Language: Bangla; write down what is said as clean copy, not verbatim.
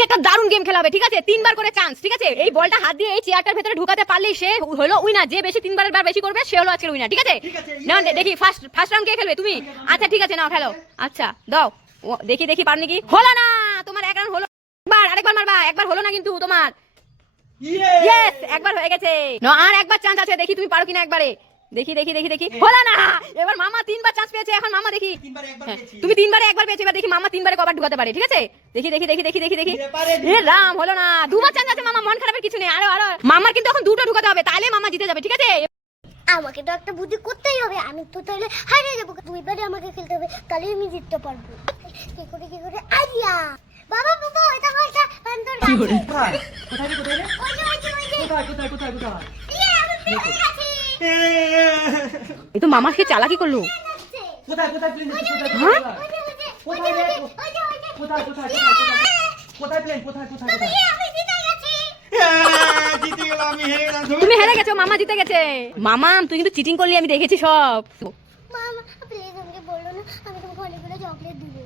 আজকে একটা দারুণ গেম খেলা হবে, ঠিক আছে? 3 বার করে চান্স, ঠিক আছে? এই বলটা হাত দিয়ে এই চেয়ারটার ভিতরে ঢুকাতে পারলেই সে হলো উইনার। যে বেশি 3 বার বেশি করবে সে হলো আজকের উইনার, ঠিক আছে? না দেখি ফার্স্ট রাউন্ড কে খেলবে তুমি? আচ্ছা ঠিক আছে, নাও খেলো। আচ্ছা দাও, দেখি পারনি কি? হলো না, তোমার এক রাউন্ড হলো। আরেকবার মারবা, একবার হলো না কিন্তু তোমার। ইয়েস, একবার হয়ে গেছে। না আর একবার চান্স আছে, দেখি তুমি পারো কিনা একবারে। দেখি হলো না। এবার মামা 3 বার চান্স পেয়েছে, এখন মামা দেখি। তুমি 3 বারে একবার পেয়েছো, এবার দেখি মামা 3 বারে কবার ঢুকাতে পারে, ঠিক আছে? দেখি এ রাম, হলো না। 2 বার চান্স আছে মামা, মন খারাপের কিছু নেই। আরো মামার কিন্তু এখন 2টো ঢুকাতে হবে, তাহলে মামা জিতে যাবে, ঠিক আছে? আমাকে তো একটা বুদ্ধি করতেই হবে, আমি তো তাহলে হারিয়ে যাবো। 2 বারে আমাকে খেলতে হবে, তাহলে আমি জিততে পারবো। কি করে আইডিয়া। বাবা এটা বান্দর গাছ। কোথায় রে? ওই যে কোথায়? ইয়ে, আমি পেয়ে গেছি। এই তো মামাকে চালাকি করলো। কোথায় প্লেন? হ্যাঁ? কোথায় প্লেন? আমি জিতে গেছি। জিতে গেলাম, আমি হেরে গেলাম। তুমি হেরে গেছো, মামা জিতে গেছে। মামা তুই কিন্তু চিটিং করলি, আমি দেখেছি সব। মামা প্লিজ আমাকে বলো না, আমি তোমাকে অনেকগুলো চকলেট দিব।